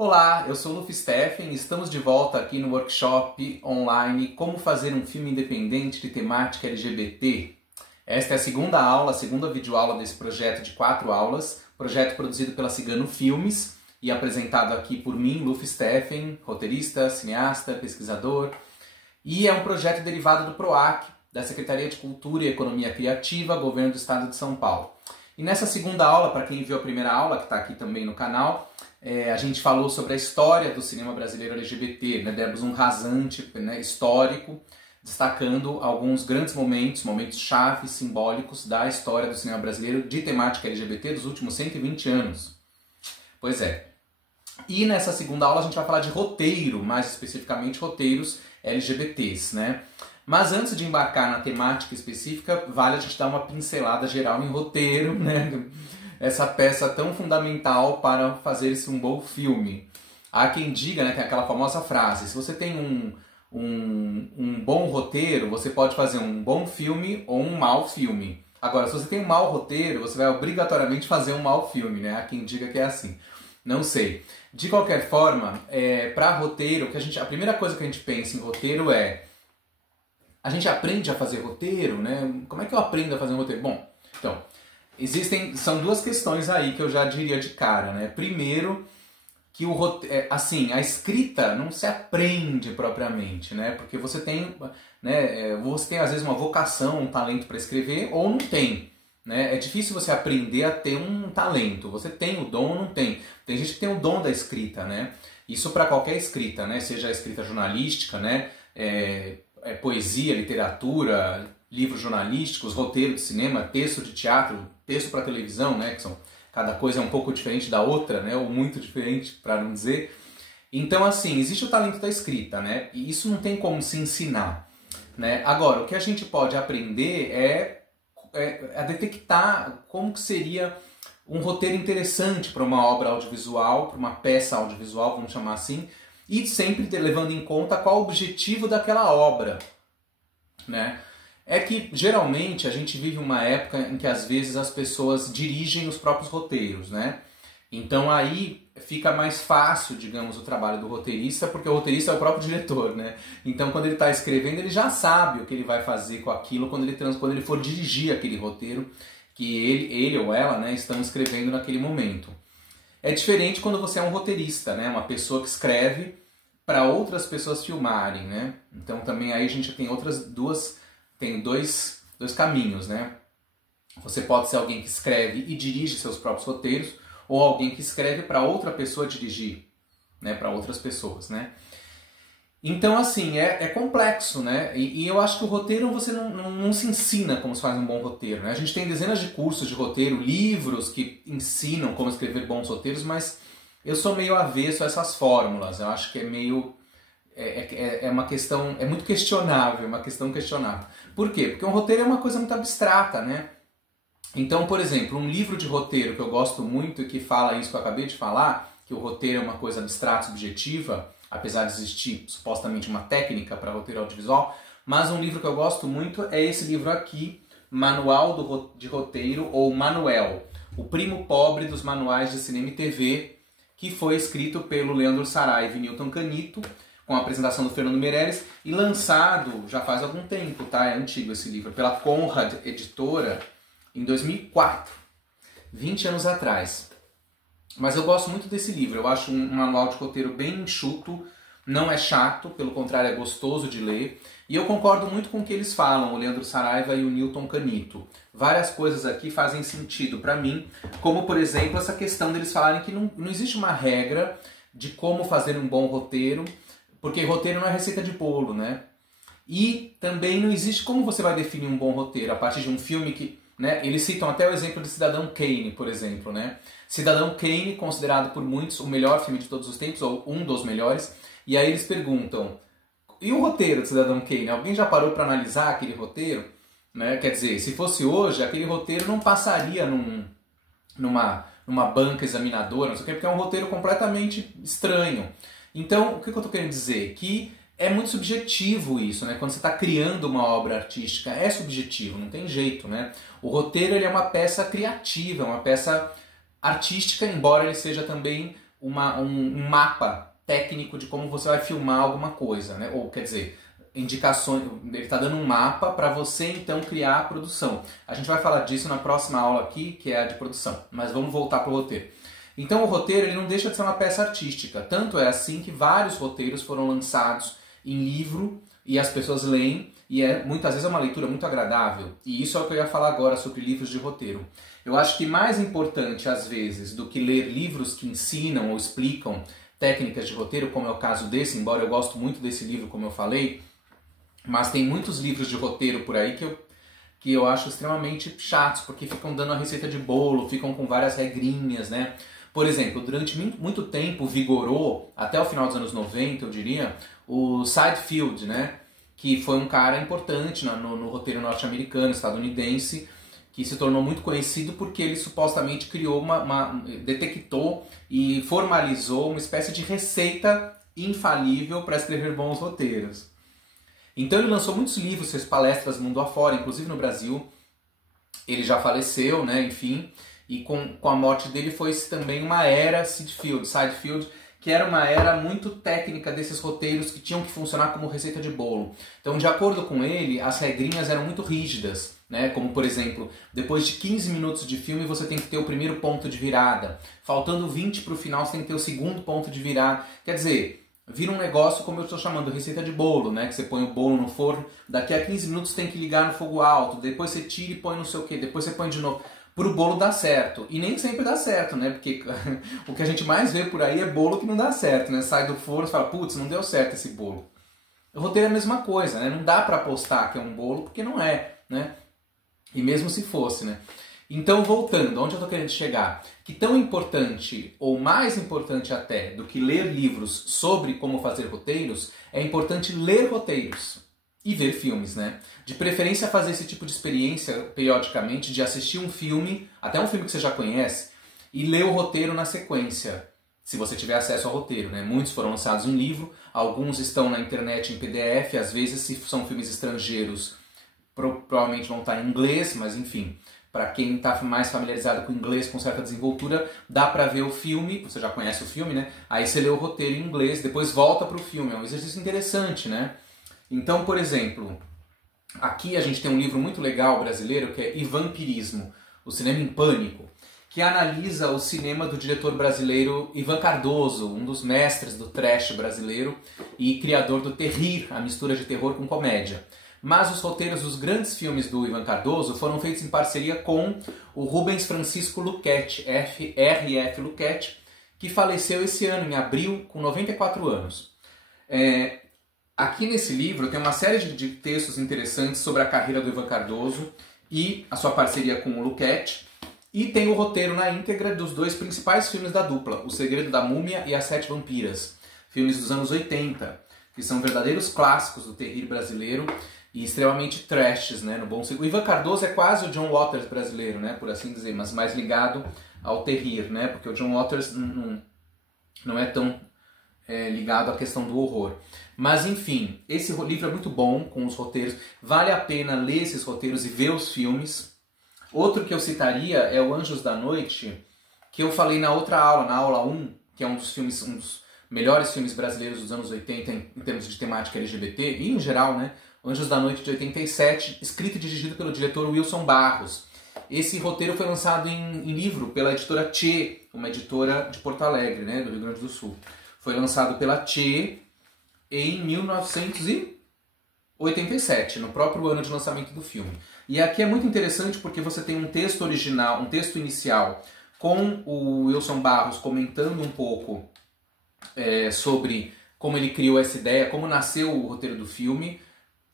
Olá, eu sou o Luffy Steffen e estamos de volta aqui no workshop online Como fazer um filme independente de temática LGBT. Esta é a segunda aula, a segunda videoaula desse projeto de 4 aulas, projeto produzido pela Cigano Filmes e apresentado aqui por mim, Luffy Steffen, roteirista, cineasta, pesquisador, e é um projeto derivado do PROAC, da Secretaria de Cultura e Economia Criativa, Governo do Estado de São Paulo. E nessa segunda aula, para quem viu a primeira aula, que está aqui também no canal, a gente falou sobre a história do cinema brasileiro LGBT, né? Demos um rasante, né, histórico, destacando alguns grandes momentos chaves, simbólicos da história do cinema brasileiro de temática LGBT dos últimos 120 anos. Pois é. E nessa segunda aula a gente vai falar de roteiro, mais especificamente roteiros LGBTs, né? Mas antes de embarcar na temática específica, vale a gente dar uma pincelada geral em roteiro, né? Essa peça tão fundamental para fazer-se um bom filme. Há quem diga, né, tem aquela famosa frase, se você tem um bom roteiro, você pode fazer um bom filme ou um mau filme. Agora, se você tem um mau roteiro, você vai obrigatoriamente fazer um mau filme, né? Há quem diga que é assim. Não sei. De qualquer forma, para roteiro, a primeira coisa que a gente pensa em roteiro é... A gente aprende a fazer roteiro, né? Como é que eu aprendo a fazer um roteiro? Bom, então... São duas questões aí que eu já diria de cara, né? Primeiro, que a escrita não se aprende propriamente, né? Porque você tem, né, às vezes uma vocação, um talento para escrever, ou não tem, né? É difícil você aprender a ter um talento. Você tem o dom ou não tem. Tem gente que tem o dom da escrita, né? Isso para qualquer escrita, né? Seja a escrita jornalística, né? Poesia, literatura, livros jornalísticos, roteiro de cinema, texto de teatro, texto para televisão, né, cada coisa é um pouco diferente da outra, né, ou muito diferente, para não dizer. Então, assim, existe o talento da escrita, né, e isso não tem como se ensinar, né. Agora, o que a gente pode aprender é a detectar como que seria um roteiro interessante para uma obra audiovisual, para uma peça audiovisual, vamos chamar assim, e sempre levando em conta qual o objetivo daquela obra, né. É que, geralmente, a gente vive uma época em que, às vezes, as pessoas dirigem os próprios roteiros, né? Então, aí fica mais fácil, digamos, o trabalho do roteirista, porque o roteirista é o próprio diretor, né? Então, quando ele está escrevendo, ele já sabe o que ele vai fazer com aquilo quando ele for dirigir aquele roteiro que ele ou ela, né, estão escrevendo naquele momento. É diferente quando você é um roteirista, né? Uma pessoa que escreve para outras pessoas filmarem, né? Então, também aí a gente tem Tem dois caminhos, né? Você pode ser alguém que escreve e dirige seus próprios roteiros, ou alguém que escreve para outra pessoa dirigir, né? Para outras pessoas, né? Então, assim, é complexo, né? E eu acho que o roteiro você não se ensina como se faz um bom roteiro, né? A gente tem dezenas de cursos de roteiro, livros que ensinam como escrever bons roteiros, mas eu sou meio avesso a essas fórmulas. Eu acho que é meio... É uma questão, é muito questionável, uma questão questionável. Por quê? Porque um roteiro é uma coisa muito abstrata, né? Então, por exemplo, um livro de roteiro que eu gosto muito e que fala isso que eu acabei de falar, que o roteiro é uma coisa abstrata, subjetiva, apesar de existir supostamente uma técnica para roteiro audiovisual, mas um livro que eu gosto muito é esse livro aqui, Manual de Roteiro, ou Manuel, o primo pobre dos manuais de cinema e TV, que foi escrito pelo Leandro Saraiva e Newton Canito, com a apresentação do Fernando Meirelles, e lançado já faz algum tempo, tá? É antigo esse livro, pela Conrad Editora, em 2004, 20 anos atrás. Mas eu gosto muito desse livro, eu acho um manual de roteiro bem enxuto, não é chato, pelo contrário, é gostoso de ler, e eu concordo muito com o que eles falam, o Leandro Saraiva e o Newton Canito. Várias coisas aqui fazem sentido para mim, como, por exemplo, essa questão deles falarem que não existe uma regra de como fazer um bom roteiro, porque roteiro não é receita de bolo, né? E também não existe como você vai definir um bom roteiro a partir de um filme que... né? Eles citam até o exemplo de Cidadão Kane, por exemplo, né? Cidadão Kane, considerado por muitos o melhor filme de todos os tempos, ou um dos melhores, e aí eles perguntam, e o roteiro de Cidadão Kane? Alguém já parou para analisar aquele roteiro? Né? Quer dizer, se fosse hoje, aquele roteiro não passaria numa banca examinadora, não sei o quê, porque é um roteiro completamente estranho. Então, o que eu estou querendo dizer? Que é muito subjetivo isso, né? Quando você está criando uma obra artística, é subjetivo, não tem jeito, né? O roteiro ele é uma peça criativa, uma peça artística, embora ele seja também um mapa técnico de como você vai filmar alguma coisa, né? Ou quer dizer, indicações, ele está dando um mapa para você então criar a produção. A gente vai falar disso na próxima aula aqui, que é a de produção, mas vamos voltar para o roteiro. Então o roteiro ele não deixa de ser uma peça artística, tanto é assim que vários roteiros foram lançados em livro e as pessoas leem, e muitas vezes é uma leitura muito agradável. E isso é o que eu ia falar agora sobre livros de roteiro. Eu acho que mais importante às vezes do que ler livros que ensinam ou explicam técnicas de roteiro, como é o caso desse, embora eu gosto muito desse livro, como eu falei, mas tem muitos livros de roteiro por aí que eu acho extremamente chatos, porque ficam dando a receita de bolo, ficam com várias regrinhas, né? Por exemplo, durante muito tempo vigorou, até o final dos anos 90, eu diria, o Sidefield, né? Que foi um cara importante no roteiro norte-americano, estadunidense, que se tornou muito conhecido porque ele supostamente criou detectou e formalizou uma espécie de receita infalível para escrever bons roteiros. Então ele lançou muitos livros, fez palestras mundo afora, inclusive no Brasil. Ele já faleceu, né, enfim, e com a morte dele foi-se também uma era Sidefield, que era uma era muito técnica desses roteiros que tinham que funcionar como receita de bolo. Então, de acordo com ele, as regrinhas eram muito rígidas, né? Como, por exemplo, depois de 15 minutos de filme você tem que ter o primeiro ponto de virada. Faltando 20 para o final você tem que ter o segundo ponto de virada. Quer dizer, vira um negócio como eu estou chamando, receita de bolo, né? Que você põe o bolo no forno, daqui a 15 minutos tem que ligar no fogo alto, depois você tira e põe não sei o que, depois você põe de novo. Pro bolo dar certo. E nem sempre dá certo, né? Porque o que a gente mais vê por aí é bolo que não dá certo, né? Sai do forno e fala, putz, não deu certo esse bolo. O roteiro é a mesma coisa, né? Não dá pra apostar que é um bolo porque não é, né? E mesmo se fosse, né? Então, voltando, onde eu tô querendo chegar? Que tão importante, ou mais importante até, do que ler livros sobre como fazer roteiros, é importante ler roteiros. E ver filmes, né? De preferência fazer esse tipo de experiência periodicamente, de assistir um filme, até um filme que você já conhece, e ler o roteiro na sequência, se você tiver acesso ao roteiro, né? Muitos foram lançados em livro, alguns estão na internet em PDF, às vezes se são filmes estrangeiros, provavelmente vão estar em inglês, mas enfim, para quem está mais familiarizado com inglês, com certa desenvoltura, dá para ver o filme, você já conhece o filme, né? Aí você lê o roteiro em inglês, depois volta para o filme, é um exercício interessante, né? Então, por exemplo, aqui a gente tem um livro muito legal brasileiro que é Ivampirismo, o cinema em pânico, que analisa o cinema do diretor brasileiro Ivan Cardoso, um dos mestres do trash brasileiro e criador do terrir, a mistura de terror com comédia. Mas os roteiros dos grandes filmes do Ivan Cardoso foram feitos em parceria com o Rubens Francisco Luchetti, R.F. Luchetti, que faleceu esse ano, em abril, com 94 anos. Aqui nesse livro tem uma série de textos interessantes sobre a carreira do Ivan Cardoso e a sua parceria com o Luchetti, e tem o roteiro na íntegra dos dois principais filmes da dupla, O Segredo da Múmia e As Sete Vampiras, filmes dos anos 80, que são verdadeiros clássicos do terrir brasileiro e extremamente trashes, né, no bom sentido. O Ivan Cardoso é quase o John Waters brasileiro, né, por assim dizer, mas mais ligado ao terrir, né, porque o John Waters não é tão ligado à questão do horror. Mas enfim, esse livro é muito bom, com os roteiros, vale a pena ler esses roteiros e ver os filmes. Outro que eu citaria é o Anjos da Noite, que eu falei na outra aula, na aula 1, que é um dos melhores filmes brasileiros dos anos 80 em termos de temática LGBT, e em geral, né? Anjos da Noite de 87, escrito e dirigido pelo diretor Wilson Barros. Esse roteiro foi lançado em livro pela editora Tchê, uma editora de Porto Alegre, né, do Rio Grande do Sul. Foi lançado pela Tchê em 1987, no próprio ano de lançamento do filme. E aqui é muito interessante porque você tem um texto original, um texto inicial, com o Wilson Barros comentando um pouco sobre como ele criou essa ideia, como nasceu o roteiro do filme.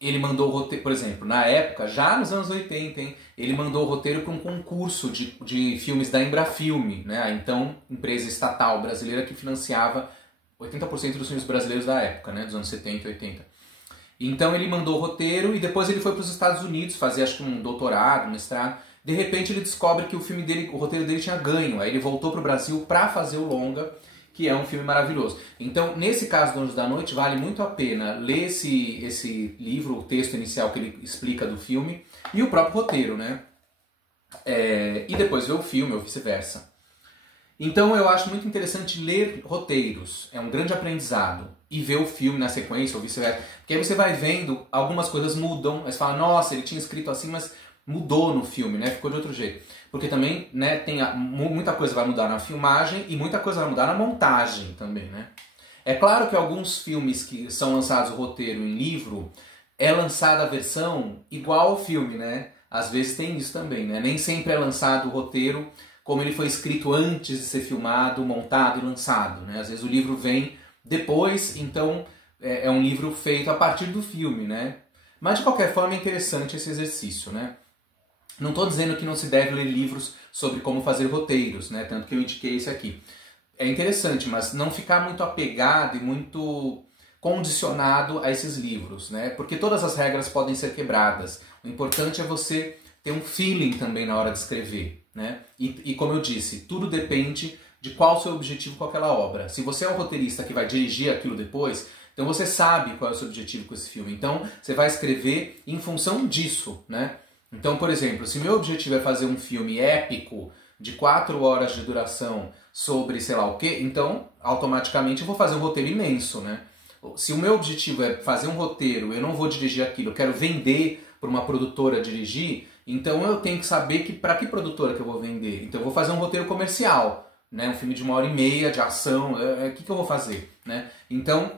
Ele mandou o roteiro, por exemplo, na época, já nos anos 80, hein, ele mandou o roteiro para um concurso de filmes da Embrafilme, né, a então empresa estatal brasileira que financiava 80% dos filmes brasileiros da época, né, dos anos 70 e 80. Então ele mandou o roteiro e depois ele foi para os Estados Unidos fazer, acho que um doutorado, um mestrado. De repente ele descobre que o roteiro dele tinha ganho. Aí ele voltou para o Brasil para fazer o longa, que é um filme maravilhoso. Então, nesse caso do Anjos da Noite, vale muito a pena ler esse livro, o texto inicial que ele explica do filme, e o próprio roteiro, né? E depois ver o filme, ou vice-versa. Então eu acho muito interessante ler roteiros, é um grande aprendizado, e ver o filme na sequência, ou vice-versa, porque aí você vai vendo, algumas coisas mudam, aí você fala, nossa, ele tinha escrito assim, mas mudou no filme, né? Ficou de outro jeito. Porque também, né, muita coisa vai mudar na filmagem e muita coisa vai mudar na montagem também, né? É claro que alguns filmes que são lançados o roteiro em livro, é lançada a versão igual ao filme, né? Às vezes tem isso também, né? Nem sempre é lançado o roteiro como ele foi escrito antes de ser filmado, montado e lançado, né? Às vezes o livro vem depois, então é um livro feito a partir do filme, né? Mas de qualquer forma é interessante esse exercício, né? Não estou dizendo que não se deve ler livros sobre como fazer roteiros, né? Tanto que eu indiquei esse aqui. É interessante, mas não ficar muito apegado e muito condicionado a esses livros, né? Porque todas as regras podem ser quebradas. O importante é você ter um feeling também na hora de escrever, né? E como eu disse, tudo depende de qual o seu objetivo com aquela obra. Se você é um roteirista que vai dirigir aquilo depois, então você sabe qual é o seu objetivo com esse filme. Então você vai escrever em função disso, né? Então, por exemplo, se meu objetivo é fazer um filme épico de 4 horas de duração sobre sei lá o quê, então automaticamente eu vou fazer um roteiro imenso, né? Se o meu objetivo é fazer um roteiro, eu não vou dirigir aquilo, eu quero vender para uma produtora dirigir, então eu tenho que saber que para que produtora que eu vou vender. Então eu vou fazer um roteiro comercial, né? Um filme de 1h30 de ação, o que eu vou fazer, né? Então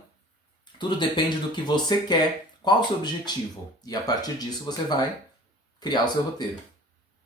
tudo depende do que você quer, qual o seu objetivo, e a partir disso você vai criar o seu roteiro.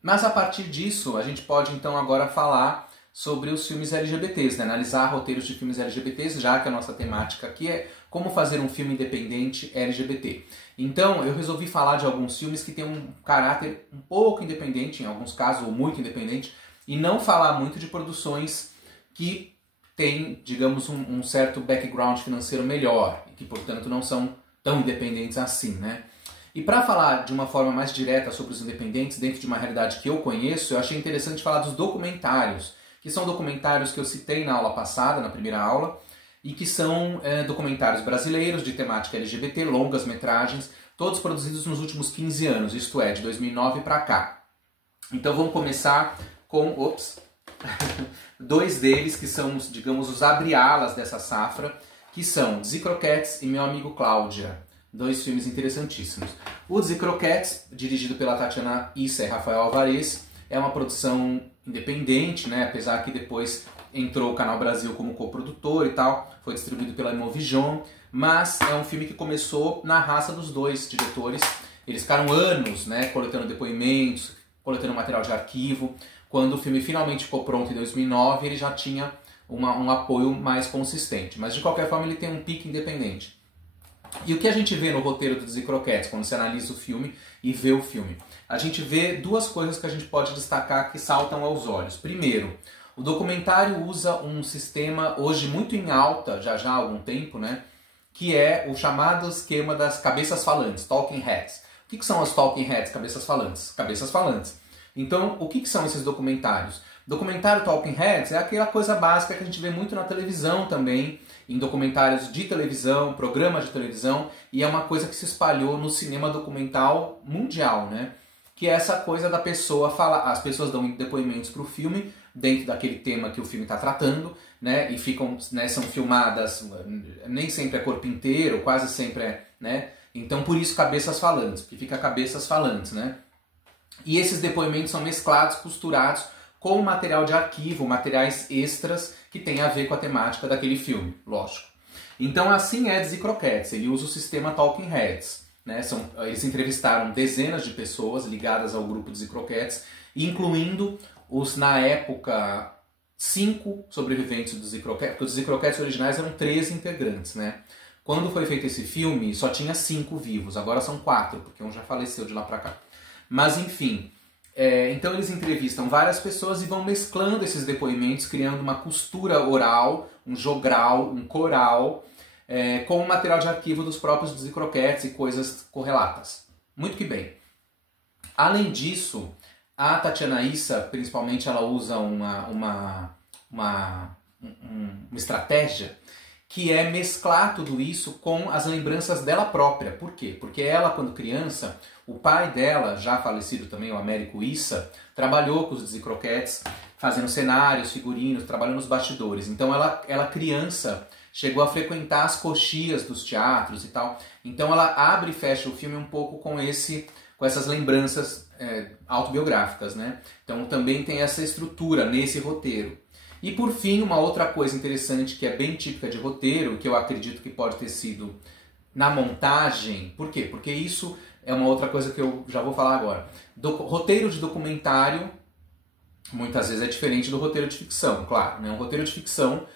Mas a partir disso, a gente pode então agora falar sobre os filmes LGBTs, né? Analisar roteiros de filmes LGBTs, já que a nossa temática aqui é como fazer um filme independente LGBT. Então, eu resolvi falar de alguns filmes que têm um caráter um pouco independente, em alguns casos, ou muito independente, e não falar muito de produções que têm, digamos, um certo background financeiro melhor, e que, portanto, não são tão independentes assim, né? E para falar de uma forma mais direta sobre os independentes, dentro de uma realidade que eu conheço, eu achei interessante falar dos documentários, que são documentários que eu citei na aula passada, na primeira aula, e que são documentários brasileiros de temática LGBT, longas metragens, todos produzidos nos últimos 15 anos, isto é, de 2009 para cá. Então vamos começar com, dois deles que são, digamos, os abre-alas dessa safra, que são Desi Croquettes e Meu Amigo Cláudia. Dois filmes interessantíssimos. O Desi Croquettes, dirigido pela Tatiana Issa e Rafael Alvarez, é uma produção independente, né? Apesar que depois entrou o Canal Brasil como coprodutor e tal, foi distribuído pela Imovision, mas é um filme que começou na raça dos dois diretores. Eles ficaram anos, né, coletando depoimentos, coletando material de arquivo. Quando o filme finalmente ficou pronto em 2009, ele já tinha um apoio mais consistente. Mas de qualquer forma ele tem um pique independente. E o que a gente vê no roteiro do Desi Croquettes, quando você analisa o filme e vê o filme? A gente vê duas coisas que a gente pode destacar que saltam aos olhos. Primeiro, o documentário usa um sistema hoje muito em alta, já há algum tempo, né? Que é o chamado esquema das cabeças falantes, talking heads. O que são as talking heads, cabeças falantes? Cabeças falantes. Então, o que são esses documentários? Documentário talking heads é aquela coisa básica que a gente vê muito na televisão também, em documentários de televisão, programas de televisão, e é uma coisa que se espalhou no cinema documental mundial, né? Que é essa coisa da pessoa falar, as pessoas dão depoimentos para o filme, dentro daquele tema que o filme está tratando, né? E ficam, né, são filmadas, nem sempre é corpo inteiro, quase sempre é, né? Então por isso cabeças falantes, porque fica cabeças falantes, né? E esses depoimentos são mesclados, costurados com material de arquivo, materiais extras que tem a ver com a temática daquele filme, lógico. Então assim é Desi Croquettes, ele usa o sistema Talking Heads, né? Eles entrevistaram dezenas de pessoas ligadas ao grupo Desi Croquettes, incluindo os, na época, 5 sobreviventes do Desi Croquettes, porque os Desi Croquettes originais eram 13 integrantes, né? Quando foi feito esse filme, só tinha 5 vivos, agora são 4, porque um já faleceu de lá pra cá. Mas enfim, então eles entrevistam várias pessoas e vão mesclando esses depoimentos, criando uma costura oral, um jogral, um coral, com o material de arquivo dos próprios Desi Croquettes e coisas correlatas. Muito que bem. Além disso, a Tatiana Issa, principalmente, ela usa uma estratégia que é mesclar tudo isso com as lembranças dela própria. Por quê? Porque ela, quando criança, o pai dela, já falecido também, o Américo Issa, trabalhou com os Dizzy Croquettes, fazendo cenários, figurinos, trabalhando nos bastidores. Então ela criança, chegou a frequentar as coxias dos teatros e tal. Então ela abre e fecha o filme um pouco com essas lembranças autobiográficas, né? Então também tem essa estrutura nesse roteiro. E por fim, uma outra coisa interessante que é bem típica de roteiro, que eu acredito que pode ter sido na montagem. Por quê? Porque isso é uma outra coisa que eu já vou falar agora. Roteiro de documentário muitas vezes é diferente do roteiro de ficção, claro. Né? Um roteiro de ficção,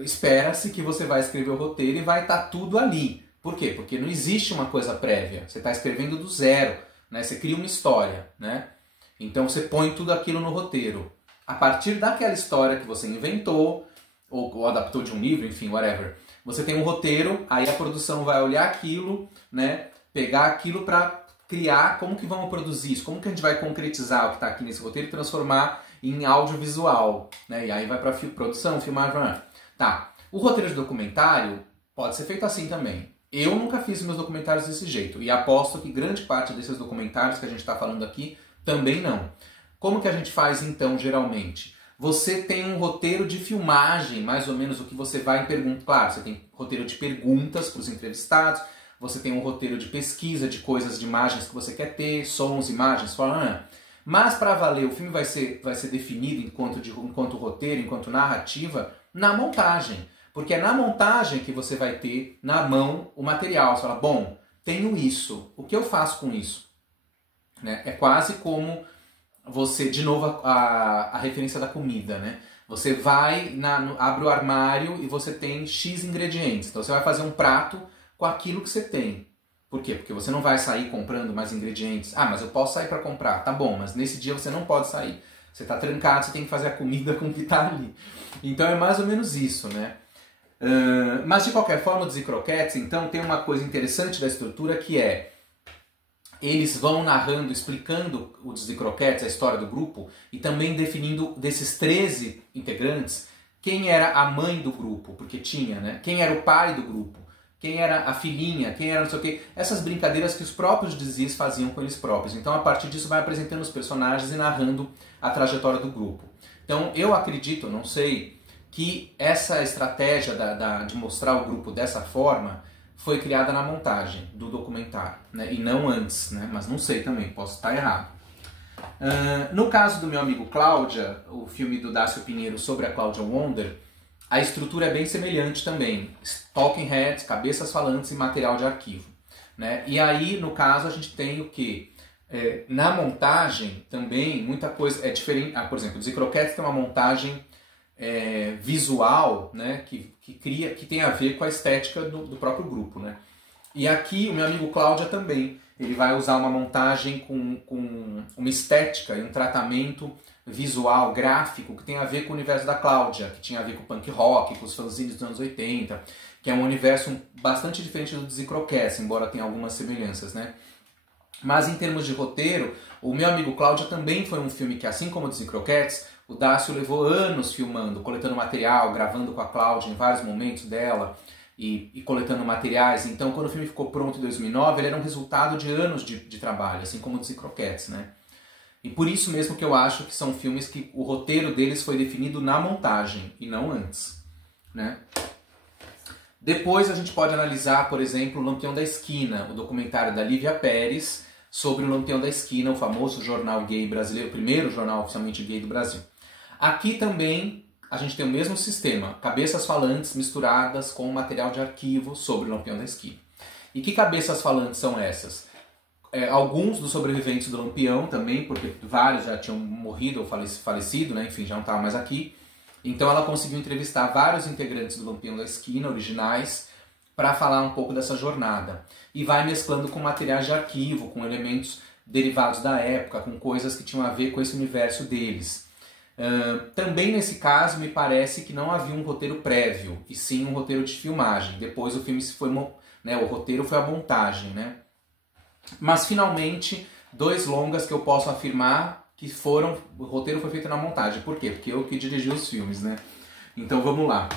espera-se que você vai escrever o roteiro e vai estar tudo ali. Por quê? Porque não existe uma coisa prévia. Você está escrevendo do zero, né? Você cria uma história, né? Então você põe tudo aquilo no roteiro. A partir daquela história que você inventou, ou adaptou de um livro, enfim, whatever, você tem um roteiro, aí a produção vai olhar aquilo, né? Pegar aquilo para criar como que vamos produzir isso, como que a gente vai concretizar o que está aqui nesse roteiro e transformar em audiovisual, né? E aí vai para produção, filmagem. Tá. O roteiro de documentário pode ser feito assim também. Eu nunca fiz meus documentários desse jeito e aposto que grande parte desses documentários que a gente está falando aqui também não. Como que a gente faz então, geralmente? Você tem um roteiro de filmagem, mais ou menos o que você vai perguntar. Claro, você tem roteiro de perguntas para os entrevistados, você tem um roteiro de pesquisa de coisas, de imagens que você quer ter, sons, imagens, falando. Mas para valer, o filme vai ser definido enquanto roteiro, enquanto narrativa, na montagem. Porque é na montagem que você vai ter na mão o material. Você fala, bom, tenho isso, o que eu faço com isso? Né? É quase como você, de novo, a referência da comida, né? Você vai, abre o armário e você tem X ingredientes. Então você vai fazer um prato com aquilo que você tem. Por quê? Porque você não vai sair comprando mais ingredientes. Ah, mas eu posso sair para comprar. Tá bom, mas nesse dia você não pode sair. Você está trancado, você tem que fazer a comida com o que está ali. Então é mais ou menos isso, né? Mas de qualquer forma, os Dizzy Croquettes, então, tem uma coisa interessante da estrutura que é eles vão narrando, explicando o Dizzy Croquettes, a história do grupo, e também definindo desses 13 integrantes quem era a mãe do grupo, porque tinha, né? Quem era o pai do grupo, quem era a filhinha, quem era não sei o quê. Essas brincadeiras que os próprios Dizzys faziam com eles próprios. Então, a partir disso, vai apresentando os personagens e narrando a trajetória do grupo. Então, eu acredito, não sei, que essa estratégia de mostrar o grupo dessa forma foi criada na montagem do documentário, né? E não antes, né? Mas não sei também, posso estar errado. No caso do meu amigo Cláudia, o filme do Dácio Pinheiro sobre a Cláudia Wonder, a estrutura é bem semelhante também. Talking heads, cabeças falantes e material de arquivo, né? E aí, no caso, a gente tem o quê? Na montagem também, muita coisa é diferente. Por exemplo, o Dizzy Croquettes tem uma montagem visual, né, que tem a ver com a estética do próprio grupo, né? E aqui o meu amigo Cláudia também, ele vai usar uma montagem com uma estética e um tratamento visual, gráfico, que tem a ver com o universo da Cláudia, que tinha a ver com o punk rock, com os fanzines dos anos 80, que é um universo bastante diferente do Dizzy Croquettes, embora tenha algumas semelhanças, né? Mas em termos de roteiro, o meu amigo Cláudia também foi um filme que, assim como o Dizzy Croquettes, o Dácio levou anos filmando, coletando material, gravando com a Cláudia em vários momentos dela e coletando materiais. Então, quando o filme ficou pronto em 2009, ele era um resultado de anos de trabalho, assim como o Dizzy Croquettes, né? E por isso mesmo que eu acho que são filmes que o roteiro deles foi definido na montagem e não antes, né? Depois a gente pode analisar, por exemplo, o Lampião da Esquina, o documentário da Lívia Pérez sobre o Lampião da Esquina, o famoso jornal gay brasileiro, o primeiro jornal oficialmente gay do Brasil. Aqui também a gente tem o mesmo sistema, cabeças falantes misturadas com material de arquivo sobre o Lampião da Esquina. E que cabeças falantes são essas? Alguns dos sobreviventes do Lampião também, porque vários já tinham morrido ou falecido, né? Enfim, já não estavam mais aqui. Então ela conseguiu entrevistar vários integrantes do Lampião da Esquina, originais, para falar um pouco dessa jornada. E vai mesclando com materiais de arquivo, com elementos derivados da época, com coisas que tinham a ver com esse universo deles. Também nesse caso me parece que não havia um roteiro prévio, e sim um roteiro de filmagem. Depois o filme o roteiro foi a montagem, né? Mas finalmente, 2 longas que eu posso afirmar que o roteiro foi feito na montagem. Por quê? Porque eu que dirigi os filmes, né? Então vamos lá.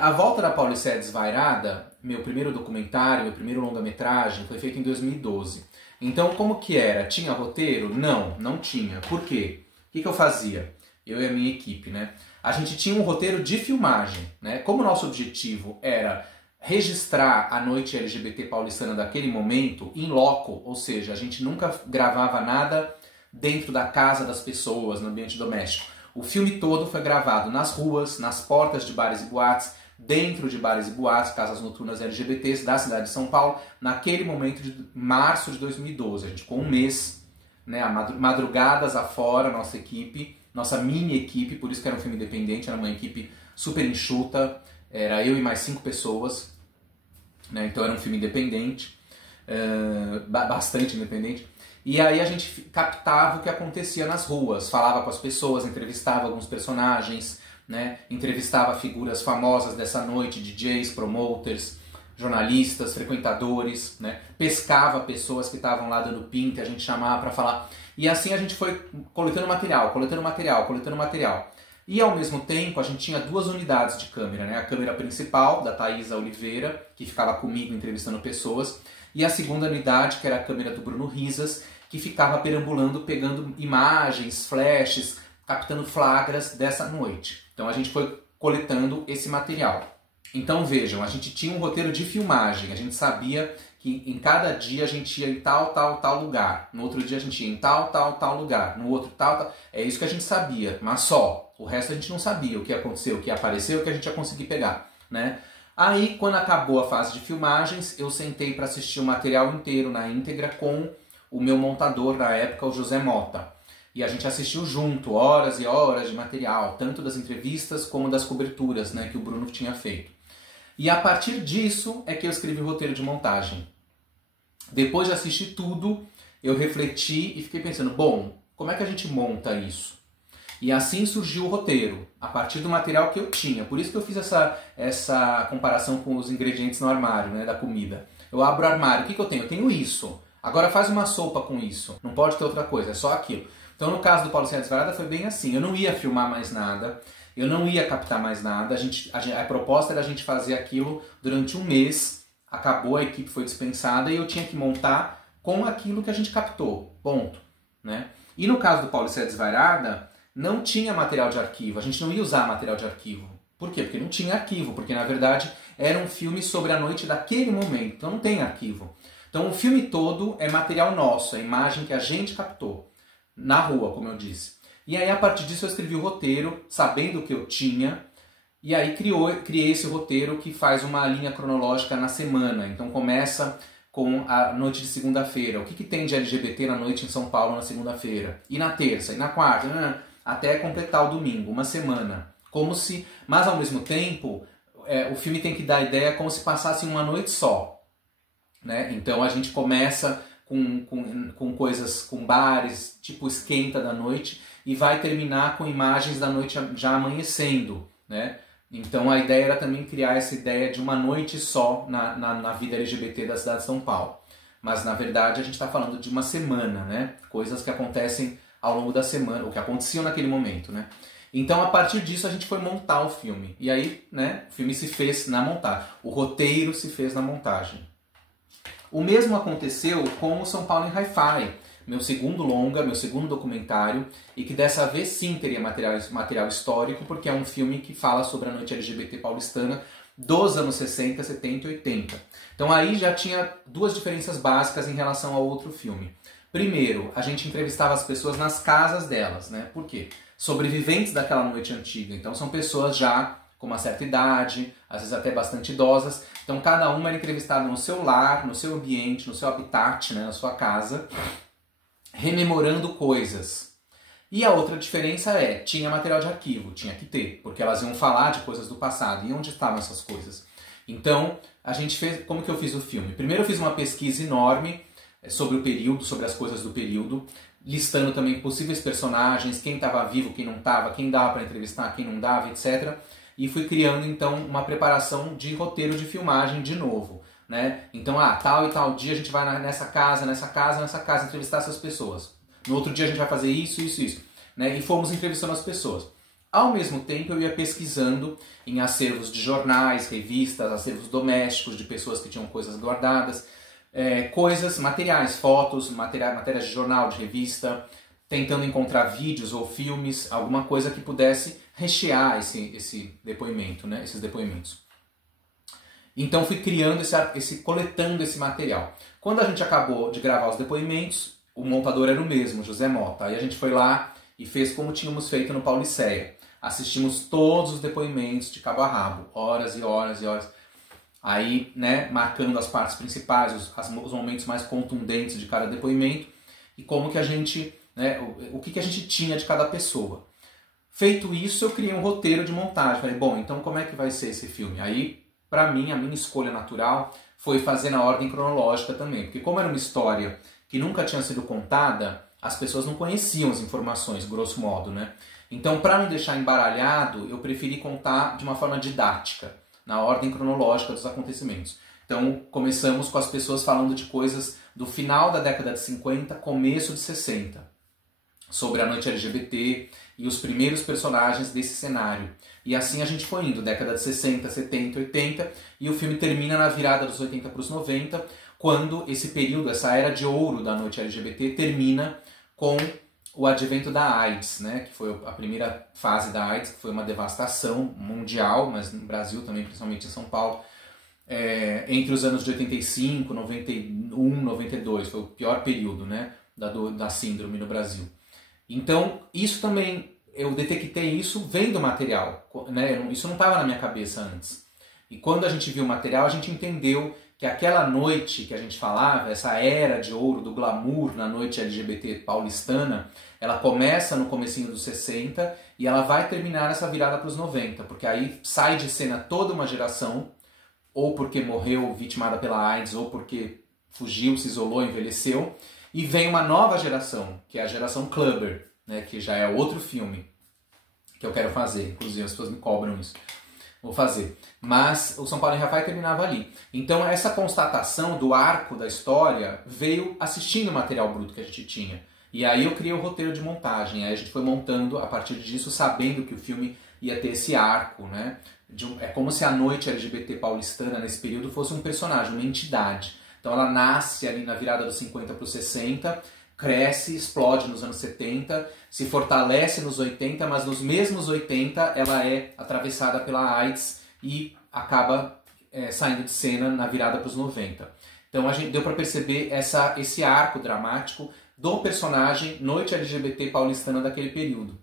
A Volta da Paulicéia Desvairada, meu primeiro documentário, meu primeiro longa-metragem, foi feito em 2012. Então, como que era? Tinha roteiro? Não, não tinha. Por quê? O que eu fazia? Eu e a minha equipe, né? A gente tinha um roteiro de filmagem, né? Como o nosso objetivo era registrar a noite LGBT paulistana daquele momento, in loco, ou seja, a gente nunca gravava nada dentro da casa das pessoas, no ambiente doméstico. O filme todo foi gravado nas ruas, nas portas de bares e boates, dentro de bares e boates, casas noturnas LGBTs da cidade de São Paulo, naquele momento de março de 2012. A gente ficou um mês, né, madrugadas afora, nossa equipe, nossa mini equipe, por isso que era um filme independente, era uma equipe super enxuta, era eu e mais 5 pessoas, né, então era um filme independente, bastante independente. E aí a gente captava o que acontecia nas ruas, falava com as pessoas, entrevistava alguns personagens, né? Entrevistava figuras famosas dessa noite, DJs, promoters, jornalistas, frequentadores, né? Pescava pessoas que estavam lá dando pinta, a gente chamava para falar. E assim a gente foi coletando material. E ao mesmo tempo a gente tinha 2 unidades de câmera, né? A câmera principal, da Thaisa Oliveira, que ficava comigo entrevistando pessoas, e a segunda unidade, que era a câmera do Bruno Risas, que ficava perambulando, pegando imagens, flashes, captando flagras dessa noite. Então a gente foi coletando esse material. Então vejam, a gente tinha um roteiro de filmagem, a gente sabia que em cada dia a gente ia em tal lugar, no outro dia a gente ia em tal lugar, no outro tal. É isso que a gente sabia, mas só. O resto a gente não sabia o que aconteceu, o que apareceu, o que a gente ia conseguir pegar, né? Aí, quando acabou a fase de filmagens, eu sentei para assistir o material inteiro, na íntegra, com o meu montador na época, o José Mota. E a gente assistiu junto, horas e horas de material, tanto das entrevistas como das coberturas, né, que o Bruno tinha feito. E a partir disso é que eu escrevi o roteiro de montagem. Depois de assistir tudo, eu refleti e fiquei pensando, bom, como é que a gente monta isso? E assim surgiu o roteiro, a partir do material que eu tinha. Por isso que eu fiz essa comparação com os ingredientes no armário, né, da comida. Eu abro o armário, o que eu tenho? Eu tenho isso. Agora faz uma sopa com isso. Não pode ter outra coisa, é só aquilo. Então no caso do Paulicéia Desvairada foi bem assim. Eu não ia filmar mais nada, eu não ia captar mais nada. A proposta era a gente fazer aquilo durante um mês. Acabou, a equipe foi dispensada e eu tinha que montar com aquilo que a gente captou. Ponto. Né? E no caso do Paulicéia Desvairada, não tinha material de arquivo. A gente não ia usar material de arquivo. Por quê? Porque não tinha arquivo. Porque na verdade era um filme sobre a noite daquele momento. Então não tem arquivo. Então o filme todo é material nosso, é imagem que a gente captou, na rua, como eu disse. E aí a partir disso eu escrevi o roteiro, sabendo o que eu tinha, e aí criei esse roteiro que faz uma linha cronológica na semana. Então começa com a noite de segunda-feira, o que tem de LGBT na noite em São Paulo na segunda-feira, e na terça, e na quarta, até completar o domingo, uma semana. Mas ao mesmo tempo, o filme tem que dar a ideia como se passasse uma noite só. Né? Então a gente começa com coisas, com bares, tipo esquenta da noite, e vai terminar com imagens da noite já amanhecendo. Né? Então a ideia era também criar essa ideia de uma noite só na vida LGBT da cidade de São Paulo. Mas na verdade a gente está falando de uma semana, né? Coisas que acontecem ao longo da semana, o que aconteciam naquele momento. Né? Então a partir disso a gente foi montar o filme. E aí, né, o filme se fez na montagem, o roteiro se fez na montagem. O mesmo aconteceu com o São Paulo em Hi-Fi, meu segundo longa, meu segundo documentário, e que dessa vez sim teria material histórico, porque é um filme que fala sobre a noite LGBT paulistana dos anos 60, 70 e 80. Então aí já tinha 2 diferenças básicas em relação ao outro filme. Primeiro, a gente entrevistava as pessoas nas casas delas, né? Por quê? Sobreviventes daquela noite antiga. Então são pessoas já com uma certa idade, às vezes até bastante idosas. Então cada uma era entrevistada no seu lar, no seu ambiente, no seu habitat, né, na sua casa, rememorando coisas. E a outra diferença tinha material de arquivo, tinha que ter, porque elas iam falar de coisas do passado. E onde estavam essas coisas? Então, a gente fez, como que eu fiz o filme? Primeiro eu fiz uma pesquisa enorme sobre o período, sobre as coisas do período, listando também possíveis personagens, quem estava vivo, quem não estava, quem dava para entrevistar, quem não dava, etc., e fui criando então uma preparação de roteiro de filmagem de novo, né? Então, tal e tal dia a gente vai nessa casa entrevistar essas pessoas. No outro dia a gente vai fazer isso, né? E fomos entrevistando as pessoas. Ao mesmo tempo, eu ia pesquisando em acervos de jornais, revistas, acervos domésticos de pessoas que tinham coisas guardadas, coisas, materiais, fotos, matérias de jornal, de revista, tentando encontrar vídeos ou filmes, alguma coisa que pudesse rechear esse depoimento, né, esses depoimentos. Então fui criando, coletando esse material. Quando a gente acabou de gravar os depoimentos, o montador era o mesmo, José Mota. Aí a gente foi lá e fez como tínhamos feito no Pauliceia. Assistimos todos os depoimentos de cabo a rabo, horas e horas e horas. Aí, né, marcando as partes principais, os momentos mais contundentes de cada depoimento e como que a gente, né, o que a gente tinha de cada pessoa. Feito isso, eu criei um roteiro de montagem. Falei, bom, então como é que vai ser esse filme? Aí, para mim, a minha escolha natural foi fazer na ordem cronológica também. Porque como era uma história que nunca tinha sido contada, as pessoas não conheciam as informações, grosso modo, né? Então, para não deixar embaralhado, eu preferi contar de uma forma didática, na ordem cronológica dos acontecimentos. Então, começamos com as pessoas falando de coisas do final da década de 50, começo de 60, sobre a noite LGBT e os primeiros personagens desse cenário. E assim a gente foi indo, década de 60, 70, 80, e o filme termina na virada dos 80 para os 90, quando esse período, essa era de ouro da noite LGBT, termina com o advento da AIDS, né, que foi a primeira fase da AIDS, que foi uma devastação mundial, mas no Brasil também, principalmente em São Paulo, entre os anos de 85, 91, 92, foi o pior período, né, da síndrome no Brasil. Então, isso também, eu detectei isso vendo o material, né, isso não estava na minha cabeça antes. E quando a gente viu o material, a gente entendeu que aquela noite que a gente falava, essa era de ouro do glamour na noite LGBT paulistana, ela começa no comecinho dos 60 e ela vai terminar nessa virada para os 90, porque aí sai de cena toda uma geração, ou porque morreu vitimada pela AIDS, ou porque fugiu, se isolou, envelheceu, e vem uma nova geração, que é a geração Clubber, né, que já é outro filme que eu quero fazer, inclusive as pessoas me cobram isso. Vou fazer. Mas o São Paulo em Rafael terminava ali. Então essa constatação do arco da história veio assistindo o material bruto que a gente tinha. E aí eu criei o roteiro de montagem. Aí a gente foi montando a partir disso, sabendo que o filme ia ter esse arco, né? É como se a noite LGBT paulistana nesse período fosse um personagem, uma entidade. Então ela nasce ali na virada dos 50 para os 60, cresce, explode nos anos 70, se fortalece nos 80, mas nos mesmos 80 ela é atravessada pela AIDS e acaba saindo de cena na virada para os 90. Então a gente deu para perceber esse arco dramático do personagem noite LGBT paulistana daquele período.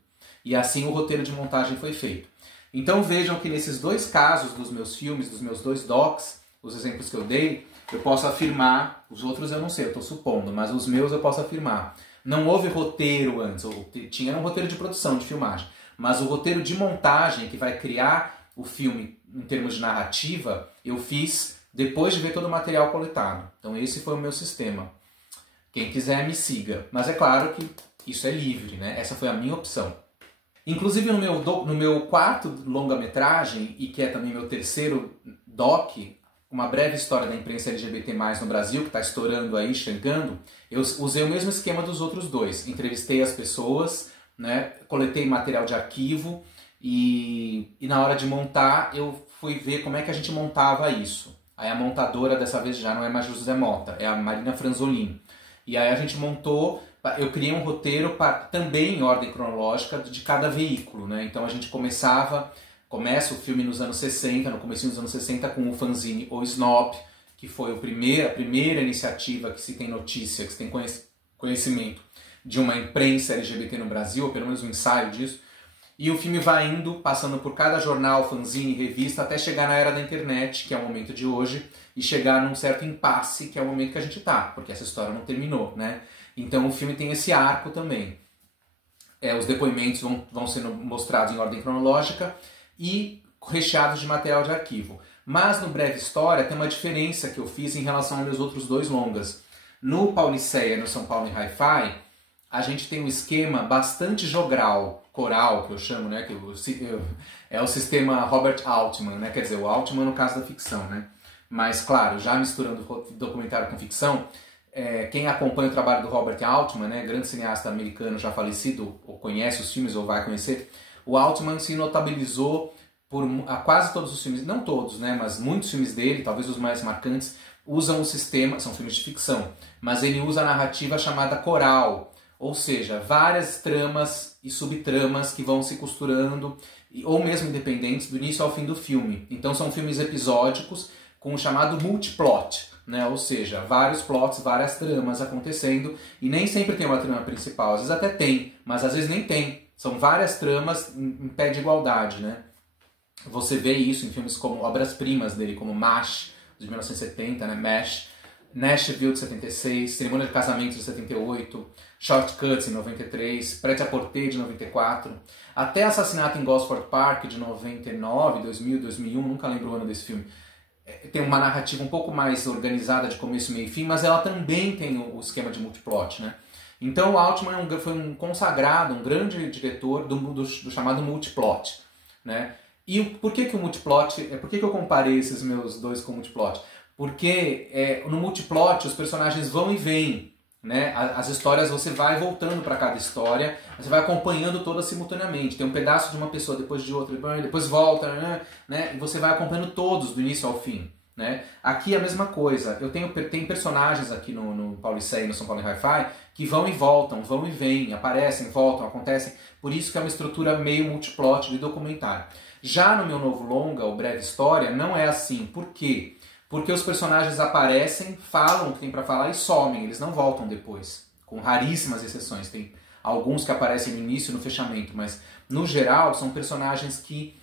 E assim o roteiro de montagem foi feito. Então vejam que nesses dois casos dos meus filmes, dos meus dois docs, os exemplos que eu dei, eu posso afirmar, os outros eu não sei, eu estou supondo, mas os meus eu posso afirmar. Não houve roteiro antes, tinha um roteiro de produção, de filmagem, mas o roteiro de montagem que vai criar o filme em termos de narrativa, eu fiz depois de ver todo o material coletado. Então esse foi o meu sistema. Quem quiser me siga, mas é claro que isso é livre, né? Essa foi a minha opção. Inclusive no meu quarto longa-metragem, e que é também meu terceiro doc, Uma Breve História da Imprensa LGBT+, no Brasil, que está estourando aí, chegando, eu usei o mesmo esquema dos outros dois. Entrevistei as pessoas, né, coletei material de arquivo e na hora de montar eu fui ver como é que a gente montava isso. Aí a montadora dessa vez já não é mais José Mota, é a Marina Franzolin. E aí a gente montou, eu criei um roteiro também em ordem cronológica de cada veículo, né? Então a gente começa o filme nos anos 60, no comecinho dos anos 60, com o fanzine O Snob, que foi a primeira iniciativa que se tem notícia, que se tem conhecimento de uma imprensa LGBT no Brasil, ou pelo menos um ensaio disso. E o filme vai indo, passando por cada jornal, fanzine, revista, até chegar na era da internet, que é o momento de hoje, e chegar num certo impasse, que é o momento que a gente tá, porque essa história não terminou, né? Então o filme tem esse arco também. Os depoimentos vão sendo mostrados em ordem cronológica, e recheados de material de arquivo. Mas no Breve História tem uma diferença que eu fiz em relação aos meus outros dois longas. No Pauliceia, no São Paulo em Hi-Fi, a gente tem um esquema bastante jogral, coral, que eu chamo, né? Que é o sistema Robert Altman, né? Quer dizer, o Altman no caso da ficção, né? Mas, claro, já misturando documentário com ficção, quem acompanha o trabalho do Robert Altman, né? Grande cineasta americano já falecido, ou conhece os filmes ou vai conhecer, O Altman se notabilizou por quase todos os filmes, não todos, né, mas muitos filmes dele, talvez os mais marcantes, usam o sistema, são filmes de ficção, mas ele usa a narrativa chamada coral, ou seja, várias tramas e subtramas que vão se costurando, ou mesmo independentes, do início ao fim do filme. Então são filmes episódicos com o chamado multiplot, né? Ou seja, vários plots, várias tramas acontecendo, e nem sempre tem uma trama principal, às vezes até tem, mas às vezes nem tem. São várias tramas em pé de igualdade, né? Você vê isso em filmes como obras-primas dele, como MASH, de 1970, né? MASH, Nashville, de 76, Cerimônia de Casamento, de 78, Shortcuts, em 93, Prêt-à-Porter, de 94, até Assassinato em Gosford Park, de 99, 2000, 2001, nunca lembro o ano desse filme. Tem uma narrativa um pouco mais organizada de começo, meio e fim, mas ela também tem o esquema de multiplot, né? Então o Altman foi um consagrado, um grande diretor do chamado multiplot, né? E por que o multiplot, por que eu comparei esses meus dois com o multiplot? Porque no multiplot os personagens vão e vêm, né? As histórias, você vai voltando para cada história, você vai acompanhando todas simultaneamente. Tem um pedaço de uma pessoa, depois de outra, depois volta, né? E você vai acompanhando todos do início ao fim, né? Aqui é a mesma coisa. Eu tenho personagens aqui no Paulicéia e no São Paulo Hi-Fi que vão e voltam, vão e vêm, aparecem, voltam, acontecem. Por isso que é uma estrutura meio multiplot de documentário. Já no meu novo longa, o Breve História, não é assim. Por quê? Porque os personagens aparecem, falam o que tem para falar e somem, eles não voltam depois. Com raríssimas exceções. Tem alguns que aparecem no início e no fechamento, mas no geral são personagens que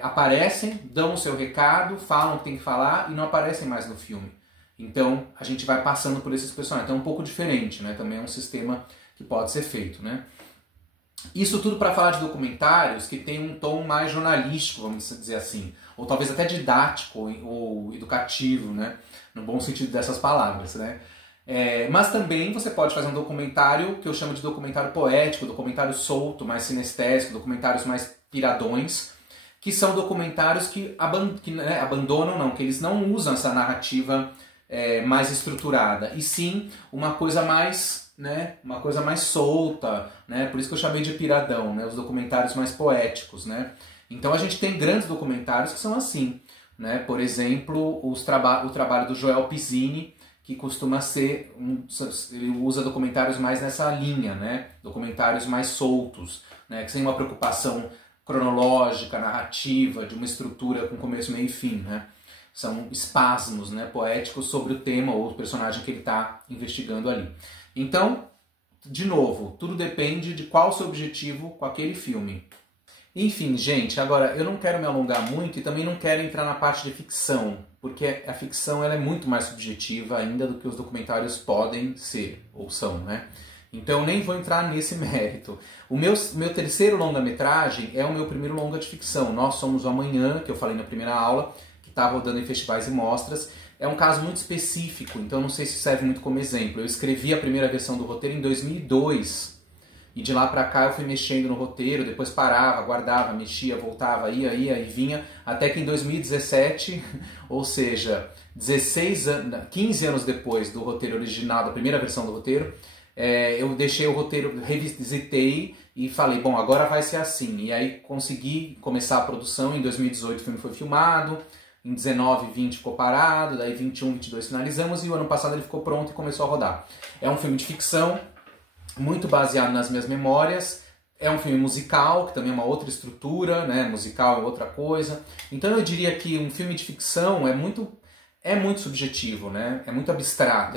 aparecem, dão o seu recado, falam o que tem que falar e não aparecem mais no filme. Então a gente vai passando por esses personagens. Então é um pouco diferente, né? Também é um sistema que pode ser feito, né? Isso tudo para falar de documentários que tem um tom mais jornalístico, vamos dizer assim, ou talvez até didático ou educativo, né? No bom sentido dessas palavras, né? Mas também você pode fazer um documentário que eu chamo de documentário poético, documentário solto, mais sinestésico, documentários mais piradões, que são documentários que abandonam, não, que eles não usam essa narrativa mais estruturada, e sim uma coisa mais, né, uma coisa mais solta, né, por isso que eu chamei de piradão, né, os documentários mais poéticos, né. Então a gente tem grandes documentários que são assim, né, por exemplo, o trabalho do Joel Pizzini, que costuma ser, ele usa documentários mais nessa linha, né, documentários mais soltos, né, que sem uma preocupação cronológica, narrativa, de uma estrutura com começo, meio e fim, né. São espasmos, né, poéticos sobre o tema ou o personagem que ele está investigando ali. Então, de novo, tudo depende de qual o seu objetivo com aquele filme. Enfim, gente, agora eu não quero me alongar muito e também não quero entrar na parte de ficção, porque a ficção ela é muito mais subjetiva ainda do que os documentários podem ser ou são, né? Então eu nem vou entrar nesse mérito. O meu terceiro longa-metragem é o meu primeiro longa de ficção, Nós Somos o Amanhã, que eu falei na primeira aula, que está rodando em festivais e mostras. É um caso muito específico, então não sei se serve muito como exemplo. Eu escrevi a primeira versão do roteiro em 2002, e de lá pra cá eu fui mexendo no roteiro, depois parava, guardava, mexia, voltava, ia e vinha, até que em 2017, ou seja, 15 anos depois do roteiro original, da primeira versão do roteiro, eu deixei o roteiro, revisitei e falei, bom, agora vai ser assim. E aí consegui começar a produção, em 2018 o filme foi filmado, em 19, 20 ficou parado, daí 21, 22 finalizamos e o ano passado ele ficou pronto e começou a rodar. É um filme de ficção, muito baseado nas minhas memórias, é um filme musical, que também é uma outra estrutura, né? Musical é outra coisa. Então eu diria que um filme de ficção é muito subjetivo, né? É muito abstrato,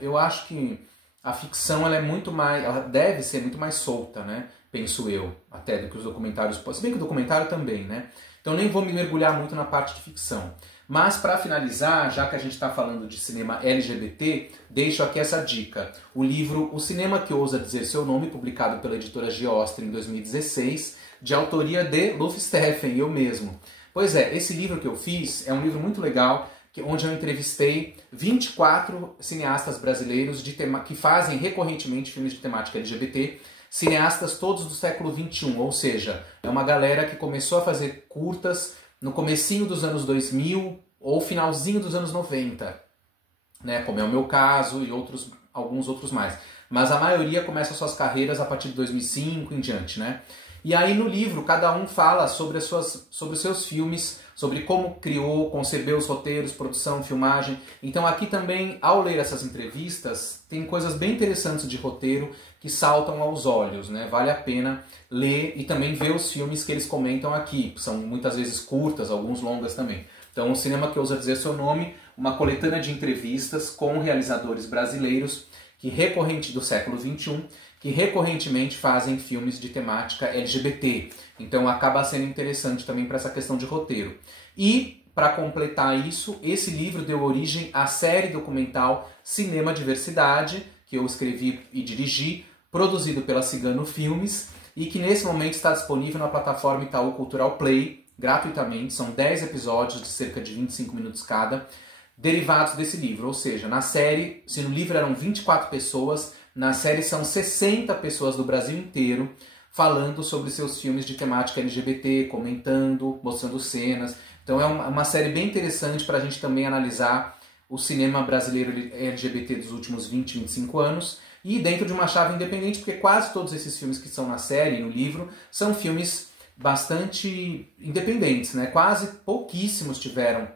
eu acho que a ficção ela deve ser muito mais solta, né? Penso eu, até do que os documentários, se bem que o documentário também, né? Então nem vou me mergulhar muito na parte de ficção. Mas para finalizar, já que a gente está falando de cinema LGBT, deixo aqui essa dica. O livro O Cinema que Ousa Dizer Seu Nome, publicado pela editora Geostre em 2016, de autoria de Luf Steffen, eu mesmo. Pois é, esse livro que eu fiz é um livro muito legal, onde eu entrevistei 24 cineastas brasileiros que fazem recorrentemente filmes de temática LGBT, cineastas todos do século XXI, ou seja, é uma galera que começou a fazer curtas no comecinho dos anos 2000 ou finalzinho dos anos 90, né, como é o meu caso e alguns outros mais. Mas a maioria começa suas carreiras a partir de 2005 em diante, né? E aí no livro cada um fala sobre os seus filmes, sobre como criou, concebeu os roteiros, produção, filmagem. Então aqui também, ao ler essas entrevistas, tem coisas bem interessantes de roteiro que saltam aos olhos, né? Vale a pena ler e também ver os filmes que eles comentam aqui, que são muitas vezes curtas, alguns longas também. Então o Cinema que Ousa Dizer Seu Nome, uma coletânea de entrevistas com realizadores brasileiros do século XXI, que recorrentemente fazem filmes de temática LGBT. Então acaba sendo interessante também para essa questão de roteiro. E, para completar isso, esse livro deu origem à série documental Cinema Diversidade, que eu escrevi e dirigi, produzido pela Cigano Filmes, e que nesse momento está disponível na plataforma Itaú Cultural Play, gratuitamente. São 10 episódios de cerca de 25 minutos cada, derivados desse livro. Ou seja, na série, se no livro eram 24 pessoas, na série são 60 pessoas do Brasil inteiro falando sobre seus filmes de temática LGBT, comentando, mostrando cenas. Então é uma série bem interessante para a gente também analisar o cinema brasileiro LGBT dos últimos 20, 25 anos, e dentro de uma chave independente, porque quase todos esses filmes que estão na série, no livro, são filmes bastante independentes, né? Quase pouquíssimos tiveram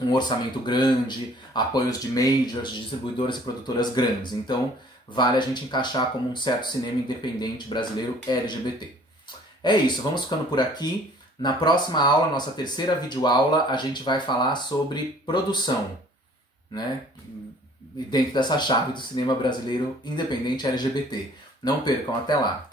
um orçamento grande, apoios de majors, de distribuidoras e produtoras grandes. Então, vale a gente encaixar como um certo cinema independente brasileiro LGBT. É isso, vamos ficando por aqui. Na próxima aula, nossa terceira videoaula, a gente vai falar sobre produção, né? Dentro dessa chave do cinema brasileiro independente LGBT. Não percam, até lá!